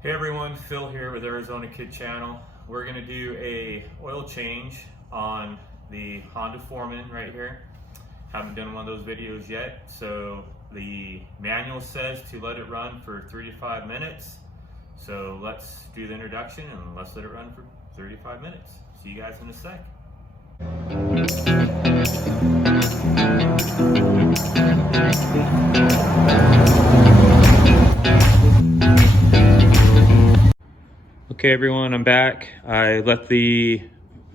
Hey everyone, Phil here with Arizona Kid Channel. We're going to do a oil change on the Honda Foreman right here. Haven't done one of those videos yet, so the manual says to let it run for 3 to 5 minutes. So let's do the introduction and let's let it run for 35 minutes. See you guys in a sec. Okay everyone, I'm back. I let the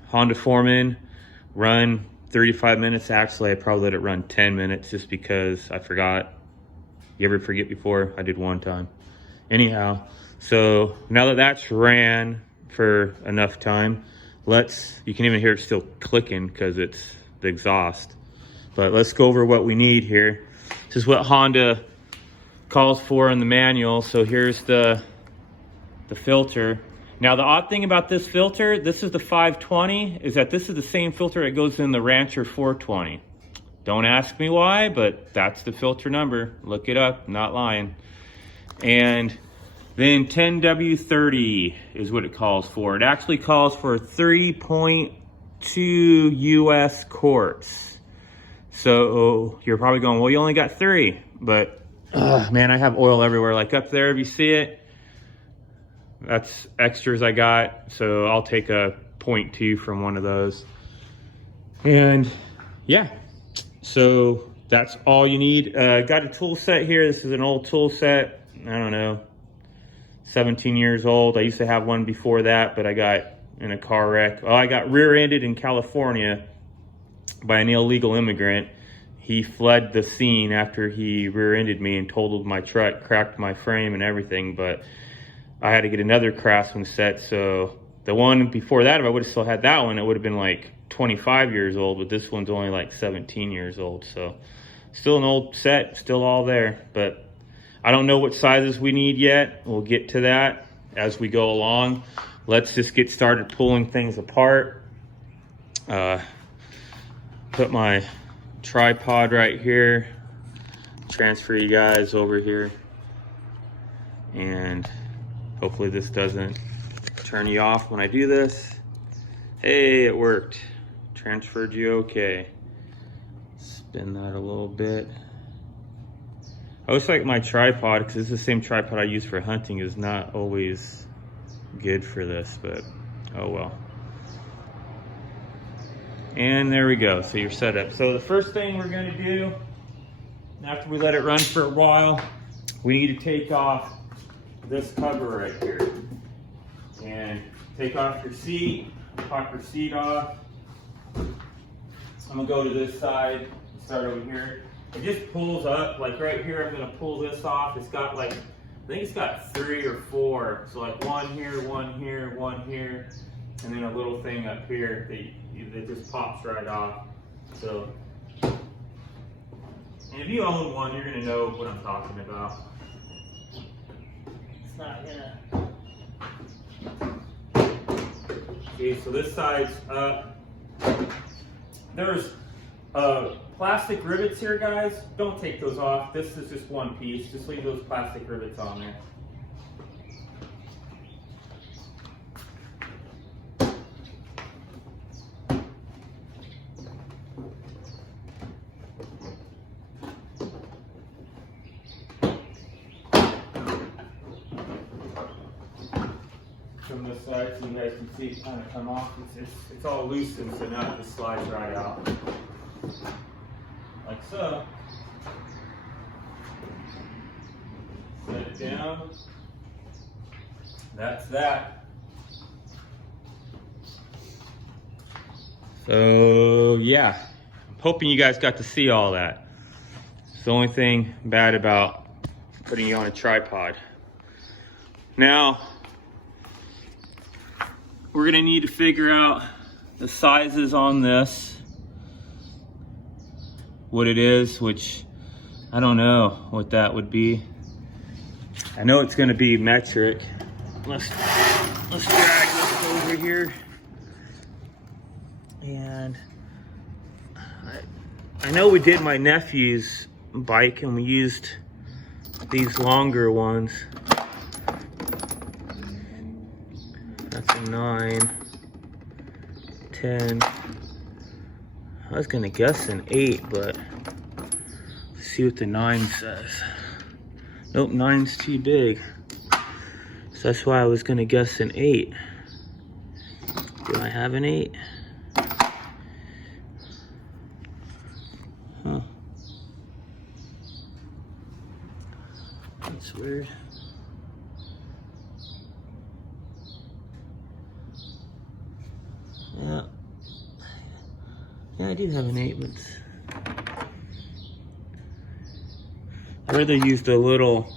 Honda Foreman run 35 minutes. Actually, I probably let it run 10 minutes just because I forgot. You ever forget before? I did one time. Anyhow, so now that that's ran for enough time, you can even hear it still clicking because it's the exhaust. But let's go over what we need here. This is what Honda calls for in the manual. So here's the filter. Now the odd thing about this filter, this is the 520, is that this is the same filter that goes in the Rancher 420. Don't ask me why, but that's the filter number. Look it up, not lying. And then 10W30 is what it calls for. It actually calls for 3.2 US quarts. So you're probably going, well, you only got 3, but man, I have oil everywhere. Like up there, if you see it, that's extras I got, so I'll take a 0.2 from one of those. And yeah, so that's all you need. Got a tool set here. This is an old tool set. I don't know, 17 years old. I used to have one before that, but I got in a car wreck. Well, I got rear-ended in California by an illegal immigrant. He fled the scene after he rear-ended me and totaled my truck, cracked my frame and everything, but I had to get another Craftsman set. So the one before that, if I would have still had that one, it would have been like 25 years old, but this one's only like 17 years old. So still an old set, still all there, but I don't know what sizes we need yet. We'll get to that as we go along. Let's just get started pulling things apart. Put my tripod right here, transfer you guys over here, and hopefully this doesn't turn you off when I do this. Hey, it worked. Transferred you okay. Spin that a little bit. I always like my tripod, because it's the same tripod I use for hunting, is not always good for this, but oh well. And there we go, so you're set up. So the first thing we're gonna do, after we let it run for a while, we need to take off this cover right here. And take off your seat, pop your seat off. I'm gonna go to this side, start over here. It just pulls up, like right here, I'm gonna pull this off. It's got like, I think it's got 3 or 4. So like one here, one here, one here, and then a little thing up here that just pops right off. So, and if you own one, you're gonna know what I'm talking about. It's not gonna. Okay, so this side's up. There's plastic rivets here, guys. Don't take those off. This is just one piece. Just leave those plastic rivets on there. From this side so you guys can see it kind of come off. It's all loosened, so now it just slides right out. Like so. Set it down. That's that. So yeah, I'm hoping you guys got to see all that. It's the only thing bad about putting you on a tripod. Now, we're gonna need to figure out the sizes on this, what it is, which I don't know what that would be. I know it's gonna be metric. Let's drag this over here. And I know we did my nephew's bike and we used these longer ones. That's a 9, 10. I was gonna guess an 8, but let's see what the 9 says. Nope, 9's too big. So that's why I was gonna guess an 8. Do I have an 8? Huh. That's weird. Yeah. Yeah, I do have an 8, but I'd rather use the little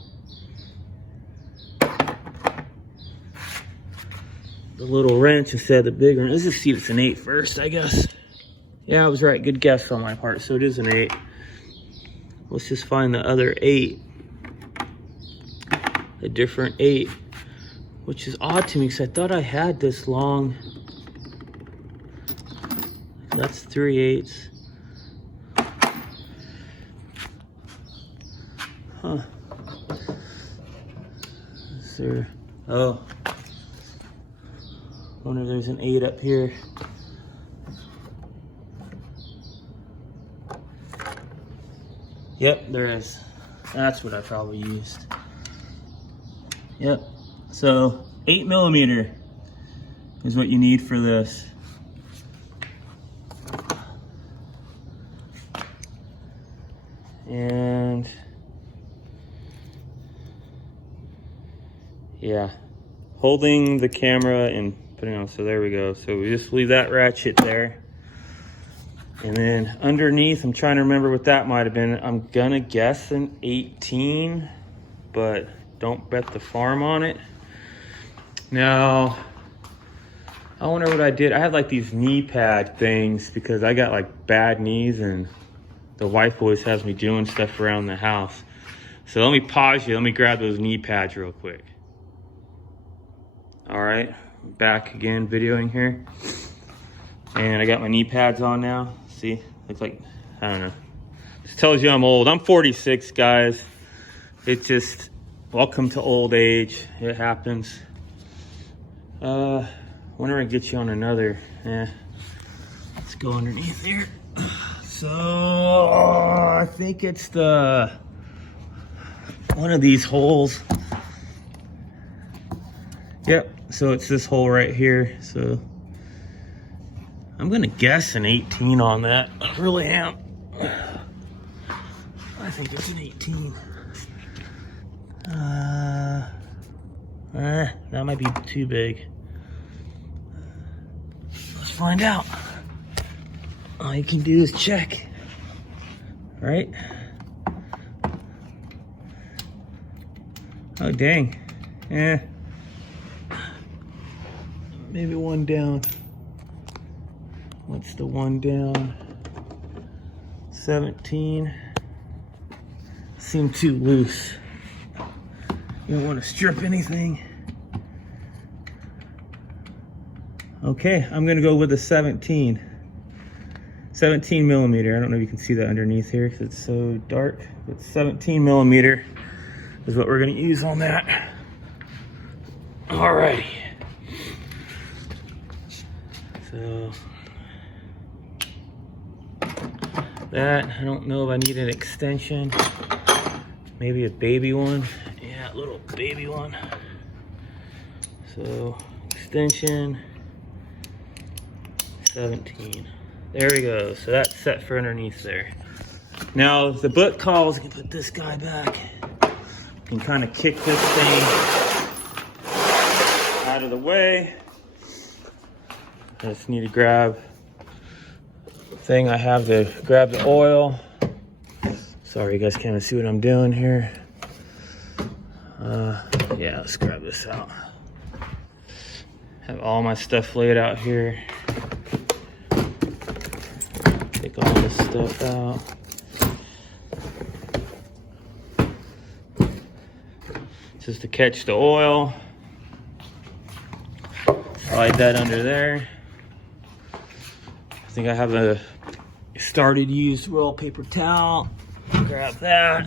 wrench instead of the big one. Let's just see if it's an 8 first, I guess. Yeah, I was right. Good guess on my part. So it is an 8. Let's just find the other 8. A different 8. Which is odd to me because I thought I had this long. That's 3/8. Huh. Is there... Oh. Wonder if there's an 8 up here. Yep, there is. That's what I probably used. Yep. So 8mm is what you need for this. And yeah, holding the camera and putting on, so there we go. So we just leave that ratchet there. And then underneath, I'm trying to remember what that might have been. I'm gonna guess an 18, but don't bet the farm on it. Now, I wonder what I did. I had like these knee pad things because I got like bad knees and the wife always has me doing stuff around the house. So let me pause you. Let me grab those knee pads real quick. All right, back again videoing here. And I got my knee pads on now. See, looks like, I don't know. This tells you I'm old. I'm 46, guys. It's just, welcome to old age. It happens. Whenever I get you on another, let's go underneath here. So, I think it's one of these holes. Yep, so it's this hole right here. So, I'm gonna guess an 18 on that. I really am. I think it's an 18. That might be too big. Let's find out. All you can do is check, right? Oh, dang. Maybe one down. What's the one down? 17. Seemed too loose. You don't want to strip anything. Okay, I'm gonna go with a 17. 17mm. I don't know if you can see that underneath here because it's so dark. But 17mm is what we're gonna use on that. Alrighty. So that, I don't know if I need an extension. Maybe a baby one. Yeah, a little baby one. So extension 17. There we go. So that's set for underneath there. Now, if the book calls, I can put this guy back. I can kind of kick this thing out of the way. I just need to grab the thing I have to grab the oil. Sorry, you guys can't even see what I'm doing here. Yeah, let's grab this out. Have all my stuff laid out here. Take all this stuff out. Just to catch the oil. Slide that under there. I think I have a started used roll paper towel. Grab that.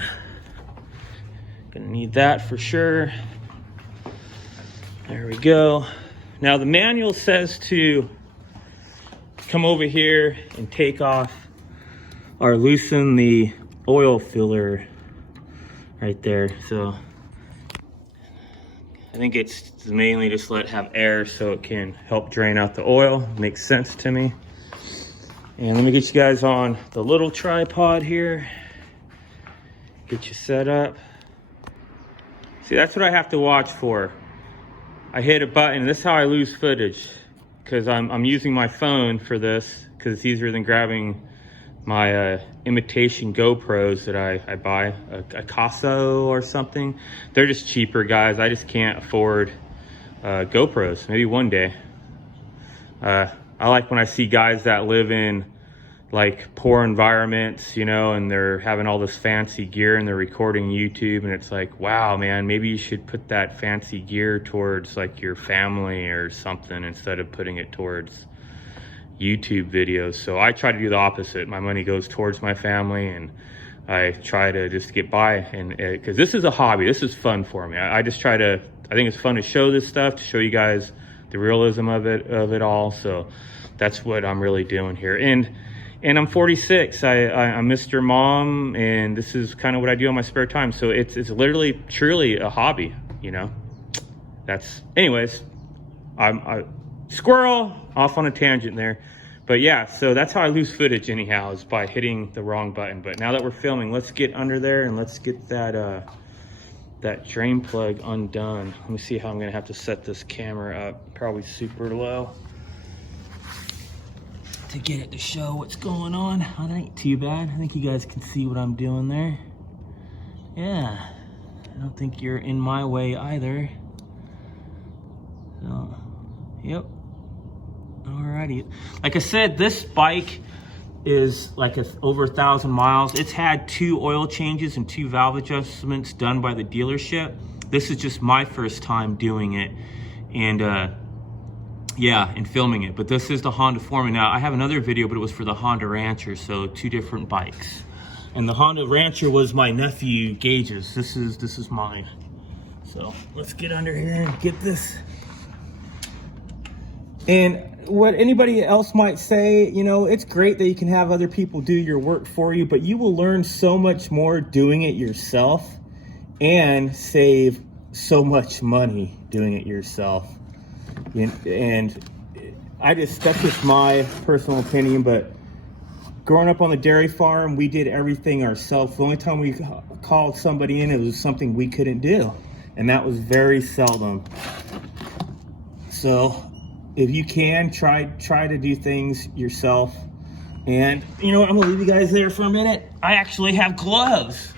Gonna need that for sure. There we go. Now the manual says to come over here and take off or loosen the oil filler right there. So I think it's mainly just let it have air so it can help drain out the oil. Makes sense to me. And let me get you guys on the little tripod here. Get you set up. See, that's what I have to watch for. I hit a button. This is how I lose footage, because I'm using my phone for this because it's easier than grabbing my imitation GoPros that I buy, a Casso or something. They're just cheaper, guys. I just can't afford GoPros. Maybe one day. I like when I see guys that live in like poor environments, you know, and they're having all this fancy gear and they're recording YouTube, and it's like, wow, man, maybe you should put that fancy gear towards like your family or something instead of putting it towards YouTube videos. So I try to do the opposite. My money goes towards my family, and I try to just get by, and because this is a hobby, this is fun for me. I just try to, I think it's fun to show this stuff, to show you guys the realism of it all. So that's what I'm really doing here. And I'm 46. I'm Mr. Mom, and this is kind of what I do on my spare time. So it's literally, truly a hobby, you know. That's, anyways, I squirrel off on a tangent there. But yeah, so that's how I lose footage anyhow, is by hitting the wrong button. But now that we're filming, let's get under there and let's get that that drain plug undone. Let me see how I'm gonna have to set this camera up. Probably super low to get it to show what's going on. That ain't too bad. I think you guys can see what I'm doing there. Yeah, I don't think you're in my way either. So, yep. Alrighty. Like I said, this bike is like over 1,000 miles. It's had 2 oil changes and 2 valve adjustments done by the dealership. This is just my first time doing it, and yeah, and filming it. But this is the Honda Foreman. Now I have another video, but it was for the Honda Rancher, so 2 different bikes. And the Honda Rancher was my nephew Gage's. This is mine. So let's get under here and get this. And what anybody else might say, you know, it's great that you can have other people do your work for you, but you will learn so much more doing it yourself and save so much money doing it yourself. And that's just my personal opinion, but growing up on the dairy farm, we did everything ourselves. The only time we called somebody in, it was something we couldn't do, and that was very seldom. So if you can, try to do things yourself. And you know what, I'm gonna leave you guys there for a minute. I actually have gloves.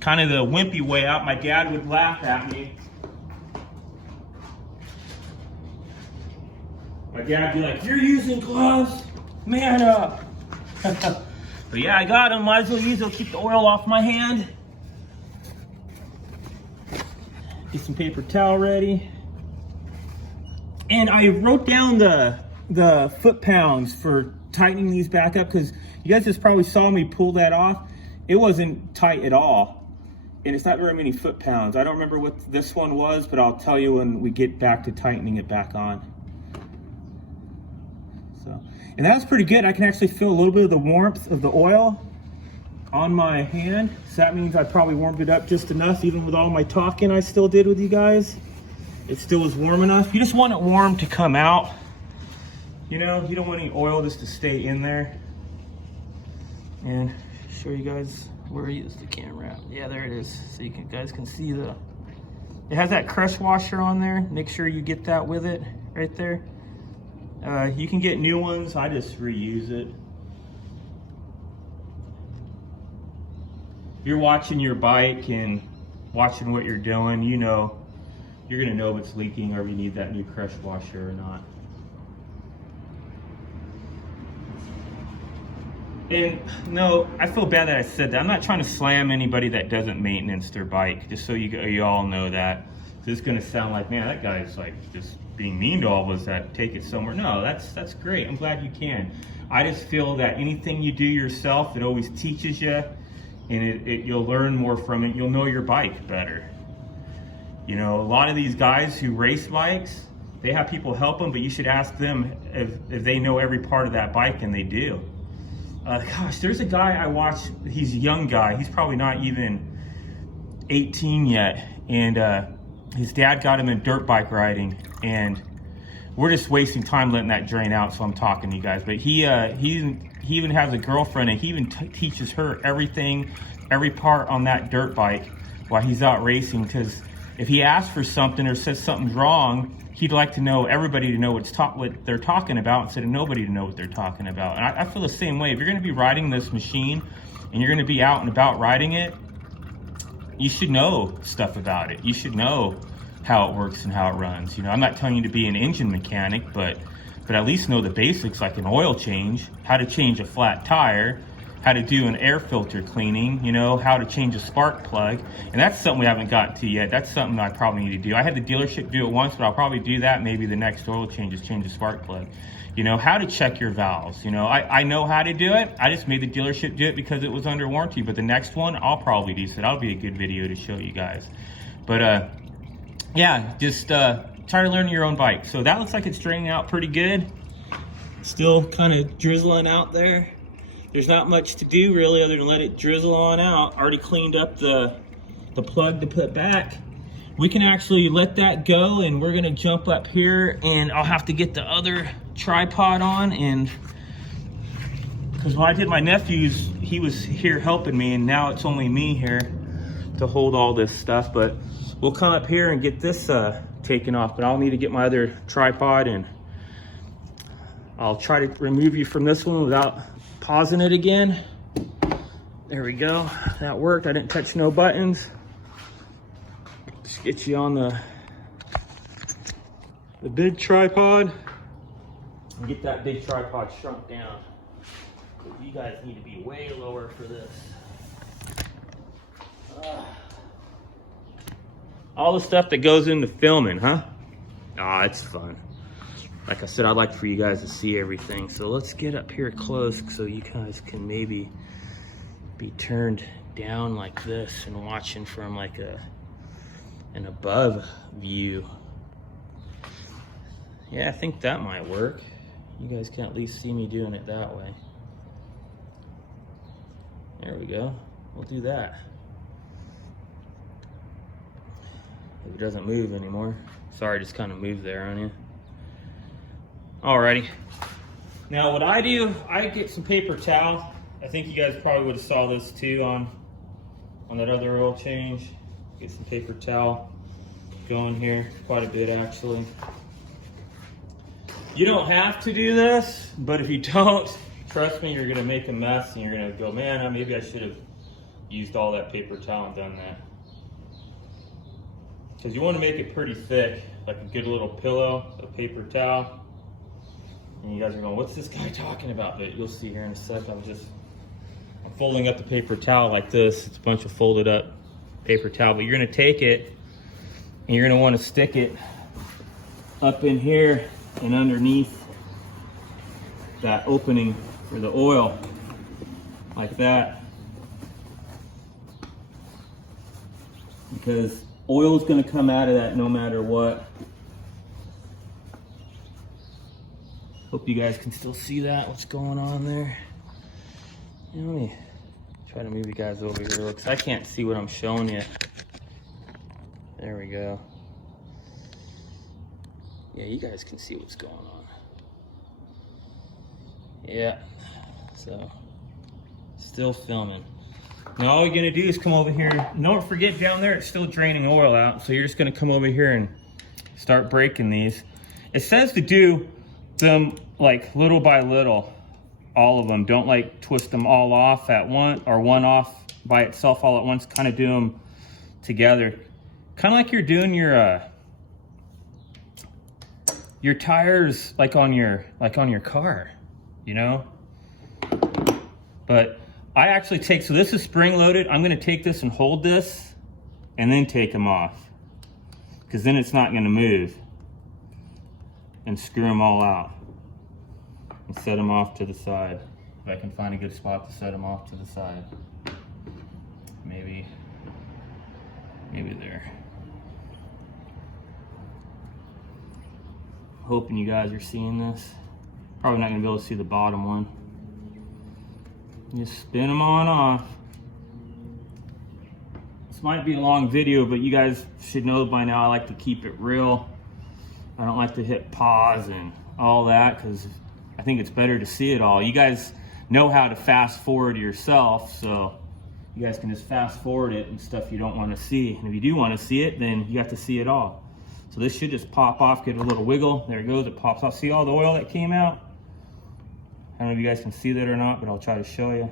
Kind of the wimpy way out. My dad would laugh at me. My dad would be like, "You're using gloves? Man up." But yeah, I got them. Might as well use them. Keep the oil off my hand. Get some paper towel ready. And I wrote down the foot-pounds for tightening these back up, because you guys just probably saw me pull that off. It wasn't tight at all. And it's not very many foot-pounds. I don't remember what this one was, but I'll tell you when we get back to tightening it back on. So, and that was pretty good. I can actually feel a little bit of the warmth of the oil on my hand. So that means I probably warmed it up just enough, even with all my talking I still did with you guys. It still was warm enough. You just want it warm to come out. You know, you don't want any oil just to stay in there. And show you guys where is the camera. Yeah, there it is. So you guys can see it has that crush washer on there. Make sure you get that with it right there. You can get new ones. I just reuse it. If you're watching your bike and watching what you're doing, you know, you're gonna know if it's leaking or if you need that new crush washer or not. And no, I feel bad that I said that. I'm not trying to slam anybody that doesn't maintenance their bike, just so you all know that. This is gonna sound like, man, that guy's like just being mean to all of us that take it somewhere. No, that's great. I'm glad you can. I just feel that anything you do yourself, it always teaches you, and you'll learn more from it. You'll know your bike better. You know, a lot of these guys who race bikes, they have people help them, but you should ask them if they know every part of that bike, and they do. Gosh, there's a guy I watch, he's a young guy, he's probably not even 18 yet, and his dad got him in dirt bike riding, and we're just wasting time letting that drain out, so I'm talking to you guys. But he even has a girlfriend, and he even teaches her everything, every part on that dirt bike while he's out racing, because if he asks for something or says something's wrong, he'd like to know everybody to know what they're talking about instead of nobody to know what they're talking about. And I feel the same way. If you're going to be riding this machine and you're going to be out and about riding it, you should know stuff about it. You should know how it works and how it runs. You know, I'm not telling you to be an engine mechanic, but at least know the basics, like an oil change, how to change a flat tire, how to do an air filter cleaning, you know, how to change a spark plug. And that's something we haven't gotten to yet. That's something I probably need to do. I had the dealership do it once, but I'll probably do that maybe the next oil change is change the spark plug. You know, how to check your valves. You know, I know how to do it. I just made the dealership do it because it was under warranty. But the next one, I'll probably do, so that'll be a good video to show you guys. But yeah, just try to learn your own bike. So that looks like it's draining out pretty good. Still kind of drizzling out there. There's not much to do really other than let it drizzle on out. Already cleaned up the plug to put back. We can actually let that go, and we're gonna jump up here, and I'll have to get the other tripod on, and because when I did my nephew's, he was here helping me, and now it's only me here to hold all this stuff. But we'll come up here and get this taken off, but I'll need to get my other tripod, and I'll try to remove you from this one without pausing it again. There we go, that worked. I didn't touch no buttons. Just get you on the big tripod and get that big tripod shrunk down. You guys need to be way lower for this. All the stuff that goes into filming, huh? It's fun. Like I said, I'd like for you guys to see everything. So let's get up here close so you guys can maybe be turned down like this and watching from like an above view. Yeah, I think that might work. You guys can at least see me doing it that way. There we go. We'll do that. If it doesn't move anymore. Sorry, just kind of moved there on you. Alrighty. Now what I do, I get some paper towel. I think you guys probably would have saw this too on that other oil change. Get some paper towel going here, quite a bit actually. You don't have to do this, but if you don't, trust me, you're gonna make a mess and you're gonna go, man, maybe I should have used all that paper towel and done that. Because you want to make it pretty thick, like a good little pillow of paper towel. And you guys are going, what's this guy talking about? But you'll see here in a sec. I'm folding up the paper towel like this. It's a bunch of folded up paper towel. But you're going to take it and you're going to want to stick it up in here and underneath that opening for the oil, like that. Because oil is going to come out of that no matter what. Hope you guys can still see that, what's going on there. Let me try to move you guys over here. Looks, I can't see what I'm showing you. There we go. Yeah, you guys can see what's going on. Yeah, so still filming. Now all you're gonna do is come over here. Don't forget down there, it's still draining oil out. So you're just gonna come over here and start breaking these. It says to do them like little by little, all of them. Don't like twist them all off at one, or one off by itself all at once. Kind of do them together. Kind of like you're doing your tires like on your car, you know? But I actually take, so this is spring loaded. I'm gonna take this and hold this and then take them off, because then it's not gonna move, and screw them all out and set them off to the side. If I can find a good spot to set them off to the side. Maybe there. hoping you guys are seeing this. Probably not gonna be able to see the bottom one. Just spin them on off. This might be a long video, but you guys should know by now I like to keep it real. I don't like to hit pause and all that because I think it's better to see it all. You guys know how to fast forward yourself, so you guys can just fast forward it and stuff you don't want to see. And if you do want to see it, then you have to see it all. So this should just pop off, get a little wiggle. There it goes, it pops off. See all the oil that came out? I don't know if you guys can see that or not, but I'll try to show you.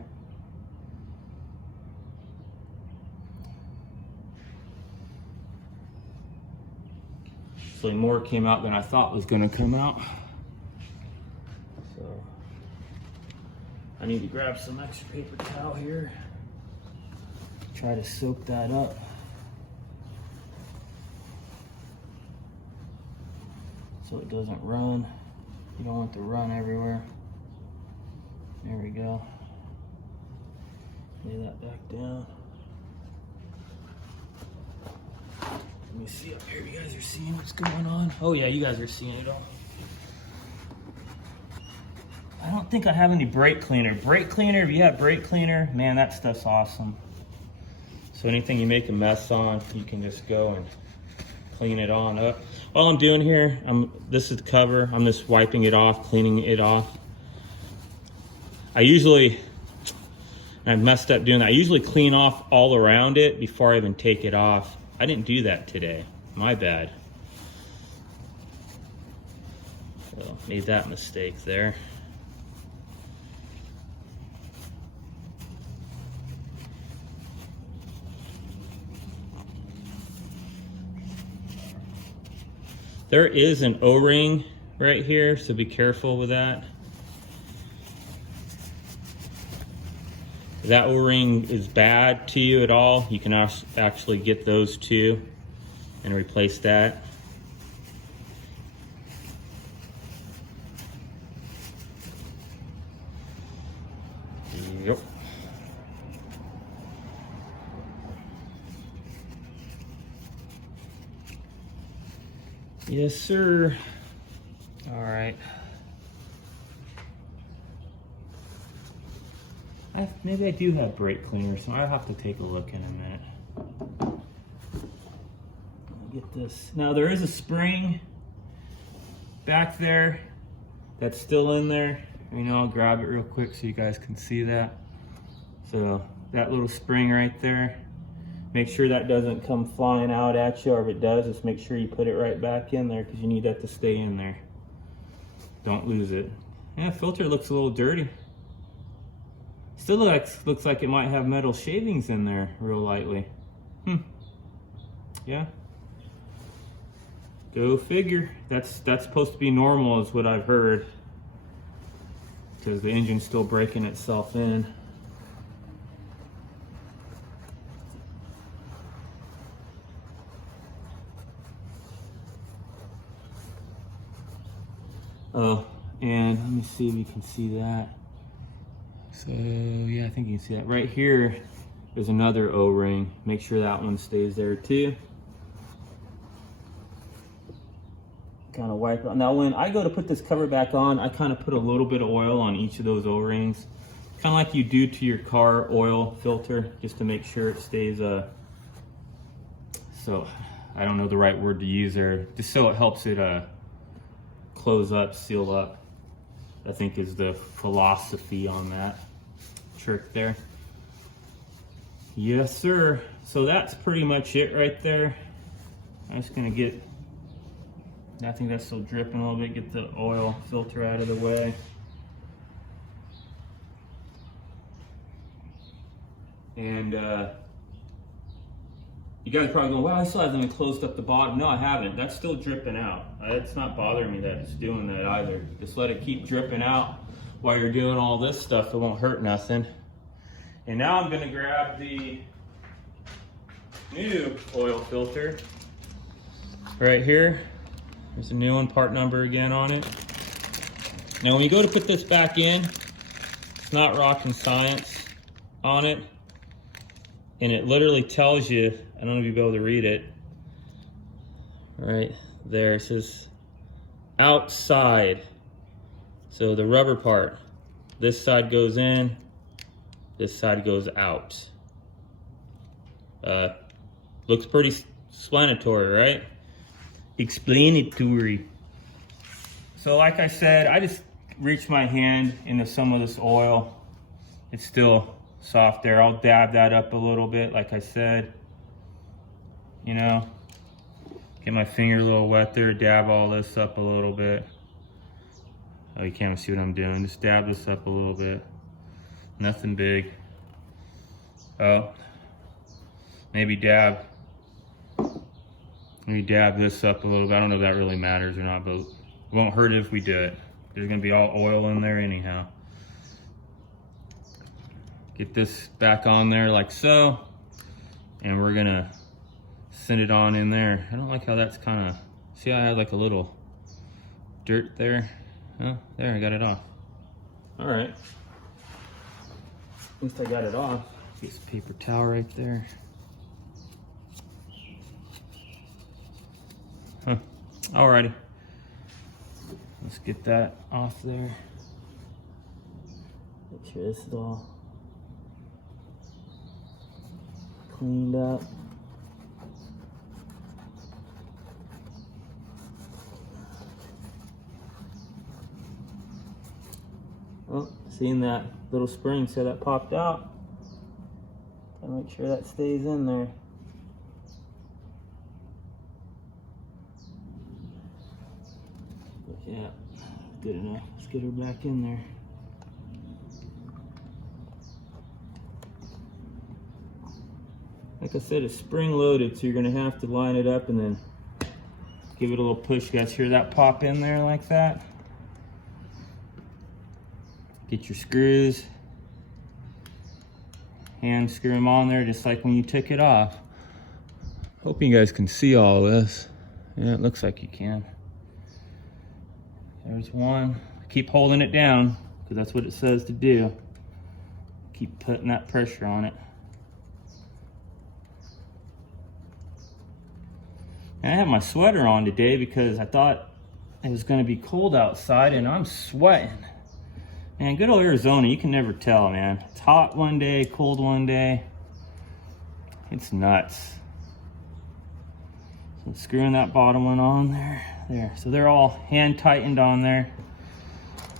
So more came out than I thought was gonna come out. So I need to grab some extra paper towel here. Try to soak that up. So it doesn't run. You don't want it to run everywhere. There we go. Lay that back down. Let me see up here. You guys are seeing what's going on? Oh yeah, you guys are seeing it all. I don't think I have any brake cleaner. Brake cleaner, if you have brake cleaner, man, that stuff's awesome. So anything you make a mess on, you can just go and clean it on up. All I'm doing here, this is the cover. I'm just wiping it off, cleaning it off. I've messed up doing that. I usually clean off all around it before I even take it off. I didn't do that today. My bad. So made that mistake there. There is an O-ring right here, so be careful with that. If that O-ring is bad to you at all, you can actually get those too and replace that. Yep. Yes, sir. All right. Maybe I do have brake cleaner, so I'll have to take a look in a minute. I'll get this. Now there is a spring back there that's still in there. I'll grab it real quick so you guys can see that. So that little spring right there, make sure that doesn't come flying out at you, or if it does, just make sure you put it right back in there because you need that to stay in there. Don't lose it. Yeah, filter looks a little dirty. Still looks like it might have metal shavings in there real lightly. Yeah. Go figure. That's supposed to be normal is what I've heard. Because the engine's still breaking itself in. Oh, and let me see if you can see that. So yeah, I think you can see that. Right here is another O-ring. Make sure that one stays there too. Kind of wipe it. Now when I go to put this cover back on, I kind of put a little bit of oil on each of those O-rings. Kind of like you do to your car oil filter, just to make sure it stays, so I don't know the right word to use there, just so it helps it close up, seal up. I think is the philosophy on that trick there. Yes, sir. So that's pretty much it right there. I'm just gonna get, I think that's still dripping a little bit, get the oil filter out of the way. And you guys are probably going, well, I still haven't closed up the bottom. No, I haven't. That's still dripping out. It's not bothering me that it's doing that either. Just let it keep dripping out while you're doing all this stuff. It won't hurt nothing. And now I'm gonna grab the new oil filter right here. There's a new one, part number again on it. Now when you go to put this back in, it's not rocket science on it. And it literally tells you, I don't know if you'll be able to read it. Right there, it says outside. So the rubber part, this side goes in, this side goes out. Looks pretty explanatory, right? Explanatory. So like I said, I just reached my hand into some of this oil. It's still soft there. I'll dab that up a little bit, like I said. You know, get my finger a little wet there, dab all this up a little bit. Oh, you can't see what I'm doing. Just dab this up a little bit. Nothing big. Oh, maybe dab this up a little bit. I don't know if that really matters or not, but it won't hurt if we do it. There's gonna be all oil in there anyhow. Get this back on there like so, and we're gonna send it on in there. I don't like how that's kind of, see how I had like a little dirt there? Oh, there, I got it off. All right, at least I got it off. Get some paper towel right there. Huh, alrighty. Let's get that off there. Make sure this is all cleaned up. Oh, seeing that little spring, so that popped out. Gotta make sure that stays in there. Yeah, good enough. Let's get her back in there. Like I said, it's spring loaded, so you're gonna have to line it up and then give it a little push. You guys hear that pop in there like that? Get your screws, hand screw them on there just like when you took it off. Hope you guys can see all this. Yeah, it looks like you can. There's one. Keep holding it down because that's what it says to do. Keep putting that pressure on it. And I have my sweater on today because I thought it was going to be cold outside and I'm sweating. Man, good old Arizona, you can never tell, man. It's hot one day, cold one day. It's nuts. So screwing that bottom one on there. There. So they're all hand tightened on there.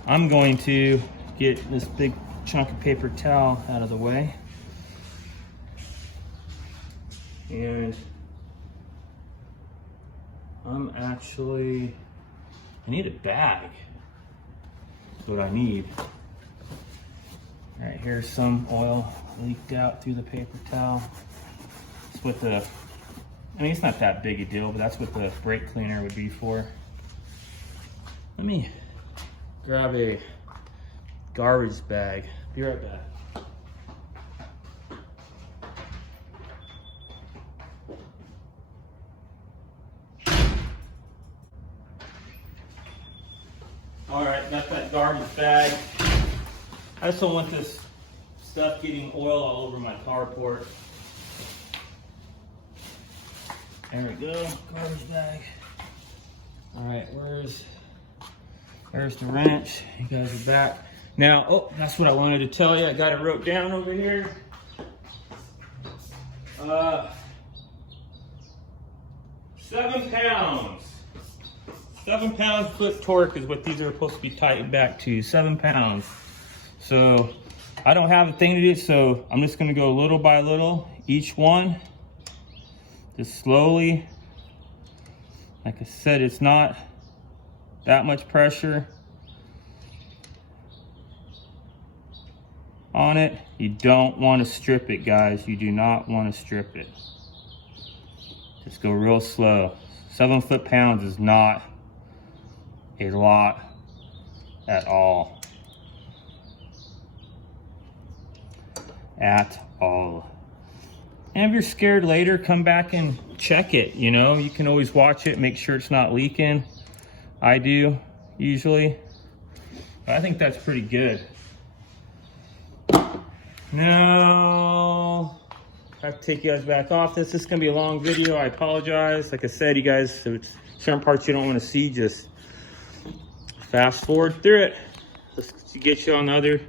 I'm going to get this big chunk of paper towel out of the way. And I need a bag. That's what I need. All right, here's some oil leaked out through the paper towel. It's what the, I mean, it's not that big a deal, but that's what the brake cleaner would be for. Let me grab a garbage bag. Be right back. All right, got that garbage bag. I just don't want this stuff getting oil all over my carport. There we go, garbage bag. All right, where's the wrench? You guys are back. Now, oh, that's what I wanted to tell you. I got it wrote down over here. 7 pounds. 7 pounds foot torque is what these are supposed to be tightened back to, 7 pounds. So I don't have a thing to do, so I'm just gonna go little by little, each one, just slowly. Like I said, it's not that much pressure on it. You don't want to strip it, guys. You do not want to strip it. Just go real slow. 7 foot-pounds is not a lot at all. At all. And if you're scared later, come back and check it. You know, you can always watch it, make sure it's not leaking. I do, usually. But I think that's pretty good. Now, I have to take you guys back off this. This is gonna be a long video, I apologize. Like I said, you guys, if it's certain parts you don't wanna see, just fast forward through it. Let's get you on the other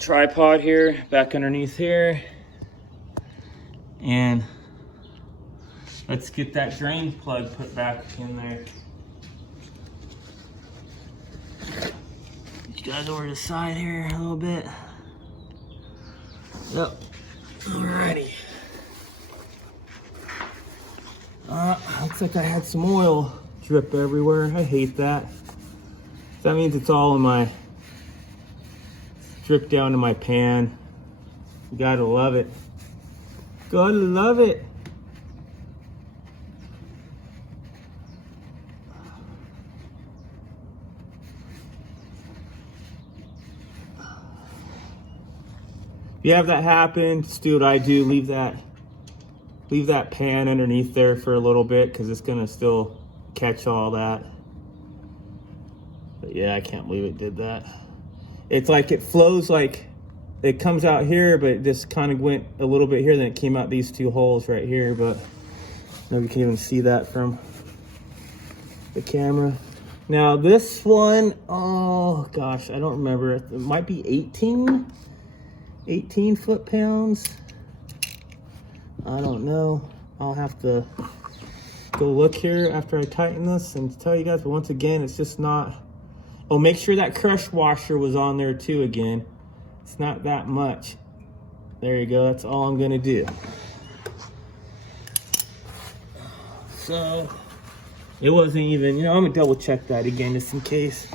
tripod here, back underneath here. And let's get that drain plug put back in there. Get you guys over to the side here a little bit. Yep. Alrighty. Looks like I had some oil drip everywhere. I hate that. That means it's all in my, drip down to my pan. You gotta love it. Gotta love it. If you have that happen, just do what I do. Leave that pan underneath there for a little bit because it's gonna still catch all that. But yeah, I can't believe it did that. It's like it flows, like it comes out here, but it just kind of went a little bit here, then it came out these two holes right here, but nobody can even see that from the camera. Now this one, oh gosh, I don't remember. It might be 18 foot-pounds. I don't know. I'll have to go look here after I tighten this and tell you guys, but once again, it's just not. Oh, make sure that crush washer was on there too again. It's not that much. There you go, that's all I'm gonna do. So, it wasn't even, you know, I'm gonna double check that again just in case.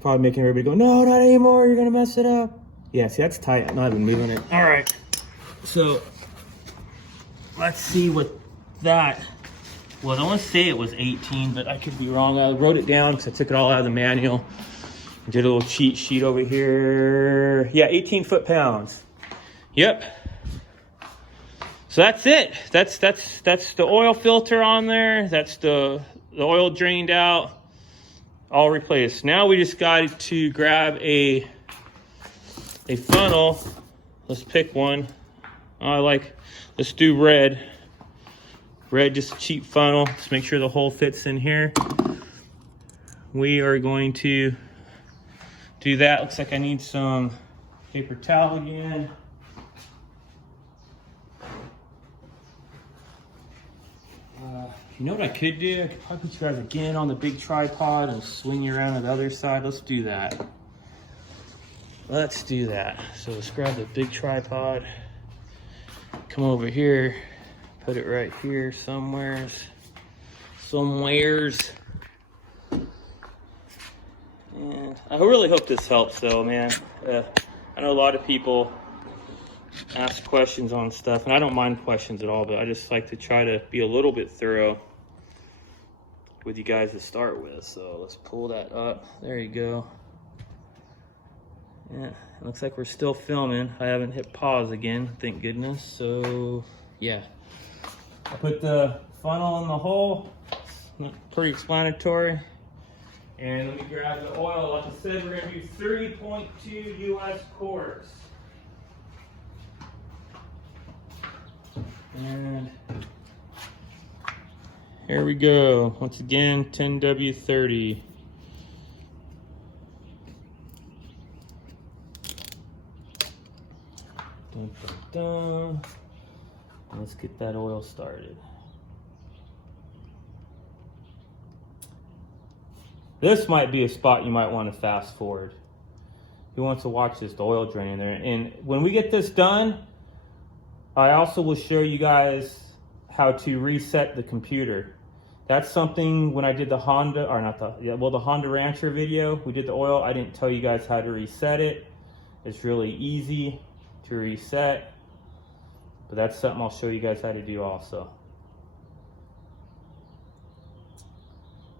Probably making everybody go, no, not anymore, you're gonna mess it up. Yeah, see, that's tight, I'm not even moving it. All right, so let's see what that, well, I want to say it was 18, but I could be wrong. I wrote it down because I took it all out of the manual. Did a little cheat sheet over here. Yeah, 18 foot-pounds. Yep. So that's it. That's the oil filter on there. That's the oil drained out. All replaced. Now we just got to grab a funnel. Let's pick one. Let's do red. Red, just a cheap funnel. Just make sure the hole fits in here. We are going to do that. Looks like I need some paper towel again. You know what I could do? I could probably put you guys again on the big tripod and swing you around to the other side. Let's do that. Let's do that. So let's grab the big tripod. Come over here. Put it right here somewheres. And I really hope this helps though, man. I know a lot of people ask questions on stuff, and I don't mind questions at all, but I just like to try to be a little bit thorough with you guys to start with. So let's pull that up. There you go. Yeah, it looks like we're still filming. I haven't hit pause again, thank goodness. So yeah, I put the funnel in the hole. Pretty explanatory. And let me grab the oil. Like I said, we're going to do 3.2 US quarts. And here we go. Once again, 10W30. Dun, dun, dun. Let's get that oil started. This might be a spot you might want to fast forward. Who wants to watch this, the oil drain in there? And when we get this done, I also will show you guys how to reset the computer. That's something when I did the Honda, or not the, the Honda Rancher video, we did the oil, I didn't tell you guys how to reset it. It's really easy to reset, but that's something I'll show you guys how to do also.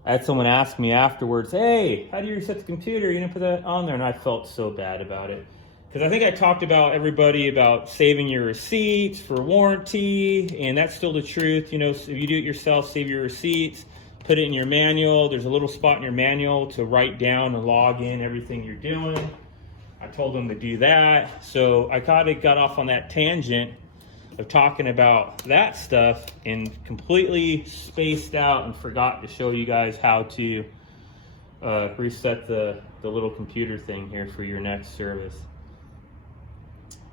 I had someone ask me afterwards, hey, how do you reset the computer? You didn't put that on there. And I felt so bad about it. Because I think I talked about everybody about saving your receipts for warranty. And that's still the truth. You know, if you do it yourself, save your receipts, put it in your manual. There's a little spot in your manual to write down and log in everything you're doing. I told them to do that. So I kind of got off on that tangent of talking about that stuff and completely spaced out and forgot to show you guys how to reset the little computer thing here for your next service.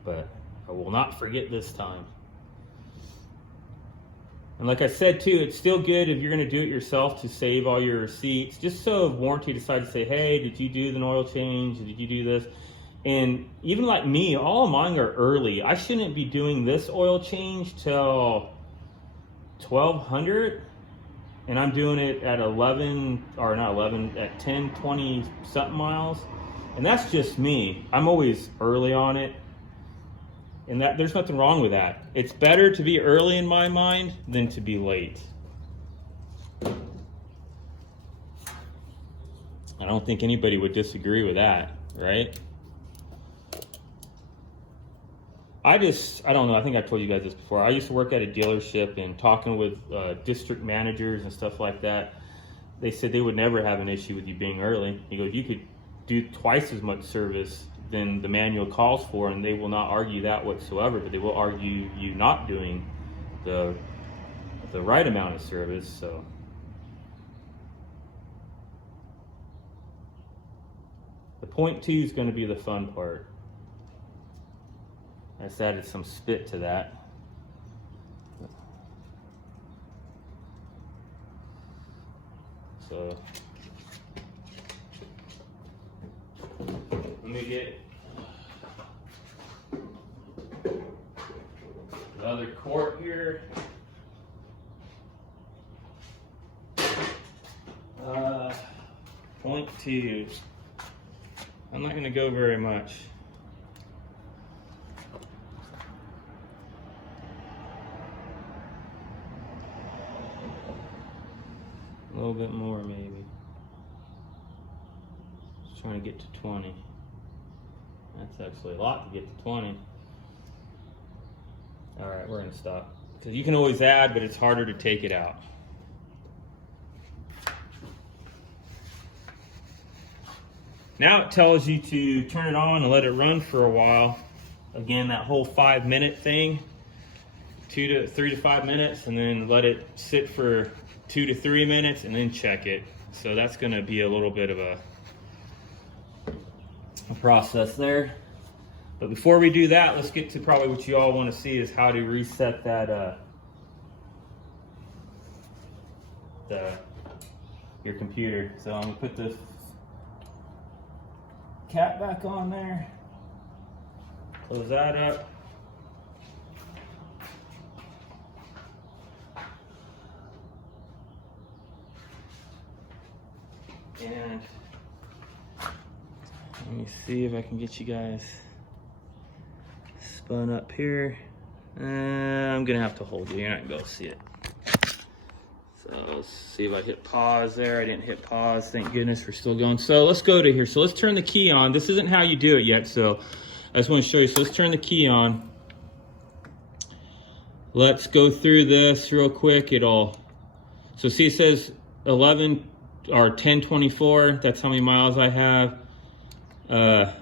But I will not forget this time. And like I said too, it's still good if you're going to do it yourself to save all your receipts, just so if warranty decides to say, hey, did you do the oil change? Did you do this? And even like me, all of mine are early. I shouldn't be doing this oil change till 1200, and I'm doing it at 11, or not 11, at 10, 20 something miles. And that's just me. I'm always early on it. And that there's nothing wrong with that. It's better to be early in my mind than to be late. I don't think anybody would disagree with that, right? I don't know, I think I told you guys this before. I used to work at a dealership, and talking with district managers and stuff like that, they said they would never have an issue with you being early. He goes, you could do twice as much service than the manual calls for, and they will not argue that whatsoever, but they will argue you not doing the right amount of service. So the 0.2 is going to be the fun part. I just added some spit to that. So let me get the other quart here. 0.2. I'm not going to go very much. A little bit more maybe. Just trying to get to 20. That's actually a lot to get to 20. All right, we're gonna stop. Because you can always add, but it's harder to take it out. Now it tells you to turn it on and let it run for a while. Again, that whole 5-minute thing, 3 to 5 minutes, and then let it sit for 2 to 3 minutes and then check it. So that's gonna be a little bit of a process there. But before we do that, let's get to probably what you all want to see, is how to reset that your computer. So I'm gonna put this cap back on there, close that up. And let me see if I can get you guys spun up here. I'm gonna have to hold you. You're not gonna be able to see it. So let's see if I hit pause there. I didn't hit pause. Thank goodness, we're still going. So let's go to here. So let's turn the key on. This isn't how you do it yet, so I just want to show you. So let's turn the key on. Let's go through this real quick. So see, it says 11 or 1024. That's how many miles I have. That's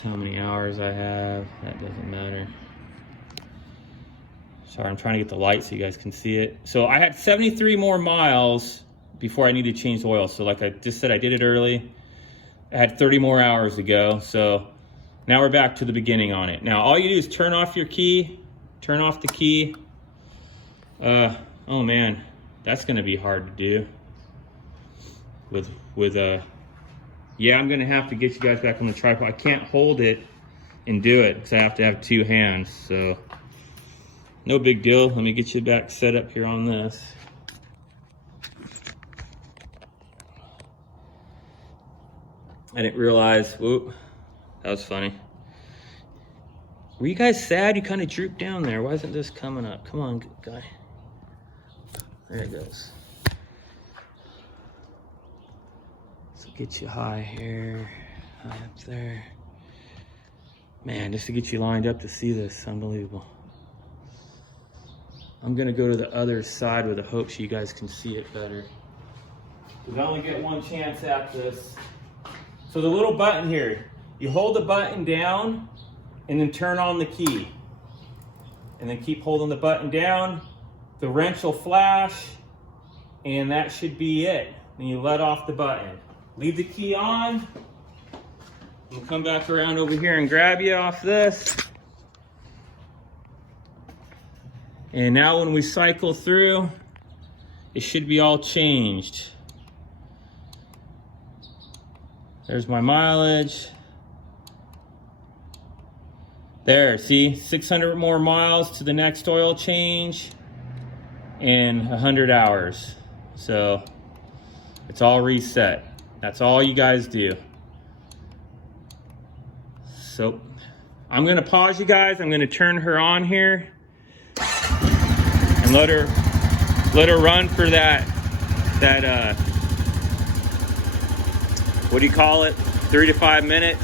how many hours I have. That doesn't matter. Sorry, I'm trying to get the light so you guys can see it. So I had 73 more miles before I needed to change the oil. So like I just said, I did it early. I had 30 more hours to go. So now we're back to the beginning on it. Now all you do is turn off your key, turn off the key. Oh man, that's gonna be hard to do. Yeah, I'm gonna have to get you guys back on the tripod. I can't hold it and do it because I have to have 2 hands. So no big deal. Let me get you back set up here on this. I didn't realize, whoop, that was funny. Were you guys sad? You kind of drooped down there. Why isn't this coming up? Come on, guy. There it goes. So get you high here, high up there. Man, just to get you lined up to see this, unbelievable. I'm gonna go to the other side with the hopes you guys can see it better. Because I only get one chance at this. So the little button here, you hold the button down and then turn on the key. And then keep holding the button down. The wrench will flash, and that should be it. Then you let off the button. Leave the key on. We'll come back around over here and grab you off this. And now when we cycle through, it should be all changed. There's my mileage. There, see, 600 more miles to the next oil change in 100 hours. So it's all reset. That's all you guys do. So I'm gonna pause you guys. I'm gonna turn her on here and let her run for that what do you call it? 3 to 5 minutes,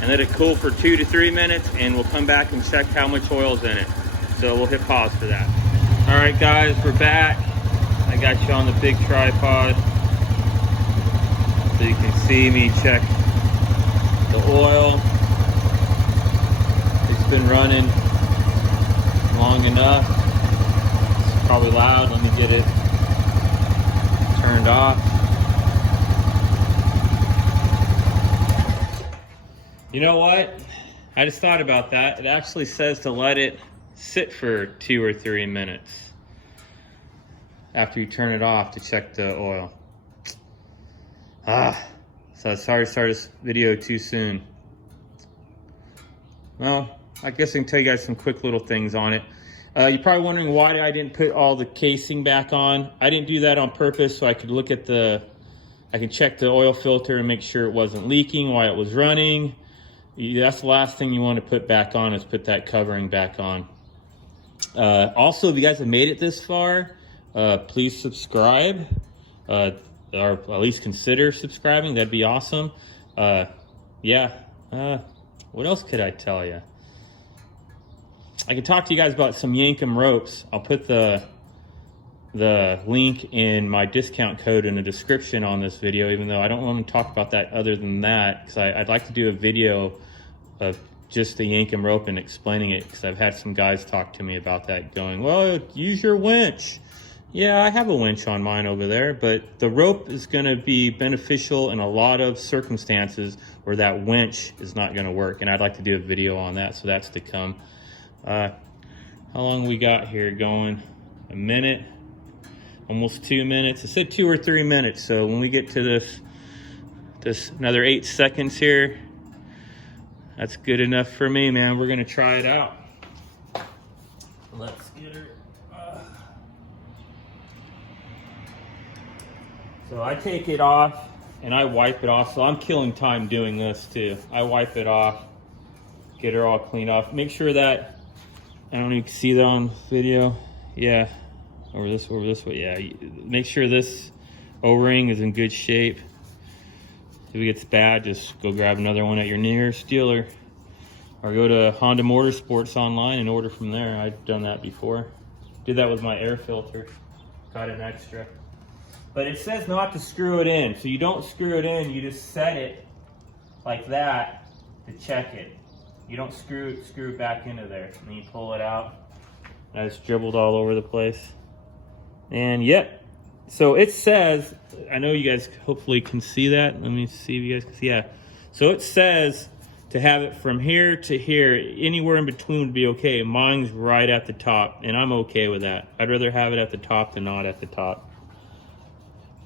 and let it cool for 2 to 3 minutes, and we'll come back and check how much oil's in it. So we'll hit pause for that. All right, guys, we're back. I got you on the big tripod so you can see me check the oil. It's been running long enough. It's probably loud. Let me get it turned off. You know what? I just thought about that. It actually says to let it sit for 2 or 3 minutes after you turn it off to check the oil. So sorry to start this video too soon. Well, I guess I can tell you guys some quick little things on it. You're probably wondering why I didn't put all the casing back on. I didn't do that on purpose so I could look at I could check the oil filter and make sure it wasn't leaking while it was running. That's the last thing you want to put back on, is put that covering back on. Also, if you guys have made it this far, please subscribe, or at least consider subscribing. That'd be awesome. Yeah. What else could I tell you? I could talk to you guys about some Yankum ropes. I'll put the link in my discount code in the description on this video, even though I don't want to talk about that other than that, because I'd like to do a video of just the Yankum rope and explaining it, because I've had some guys talk to me about that, going, well, use your winch. Yeah, I have a winch on mine over there, but the rope is going to be beneficial in a lot of circumstances where that winch is not going to work, and I'd like to do a video on that, so that's to come. How long we got here going? A minute? Almost 2 minutes. I said 2 or 3 minutes, so when we get to this another 8 seconds here, that's good enough for me, man. We're gonna try it out. Let's get her. So I take it off and I wipe it off. So I'm killing time doing this too. I wipe it off, get her all cleaned off. Make sure that, I don't know if you can see that on video. Yeah, over this way. Yeah, make sure this O-ring is in good shape. If it gets bad, just go grab another one at your nearest dealer, or go to Honda Motorsports online and order from there. I've done that before. Did that with my air filter. Got an extra. But it says not to screw it in. So you don't screw it in, you just set it like that to check it. You don't screw it back into there. And then you pull it out. And it's dribbled all over the place. And yep. So it says, I know you guys hopefully can see that. Let me see if you guys can see. Yeah. So it says to have it from here to here. Anywhere in between would be okay. Mine's right at the top, and I'm okay with that. I'd rather have it at the top than not at the top.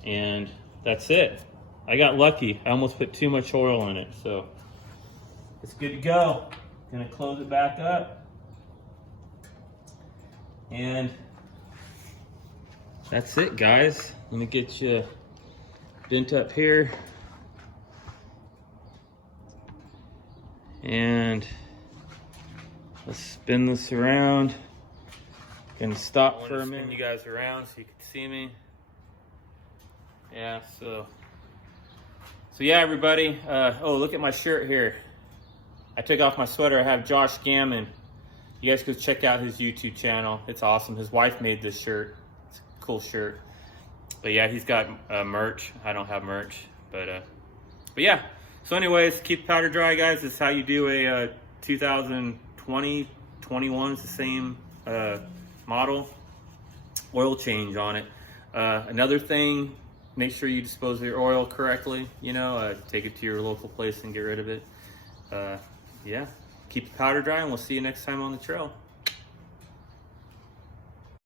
And that's it. I got lucky. I almost put too much oil in it, so it's good to go. Gonna close it back up. And that's it, guys. Let me get you bent up here. And let's spin this around. Gonna stop for a minute. Spin you guys around so you can see me. Yeah, so yeah, everybody. Oh, look at my shirt here. I took off my sweater. I have Josh Gammon. You guys go check out his YouTube channel. It's awesome. His wife made this shirt. It's a cool shirt. But yeah, he's got merch. I don't have merch, but yeah. So anyways, keep the powder dry, guys. This is how you do a 2020, 21 is the same model. Oil change on it. Another thing, make sure you dispose of your oil correctly. Take it to your local place and get rid of it. Yeah, keep the powder dry, and we'll see you next time on the trail.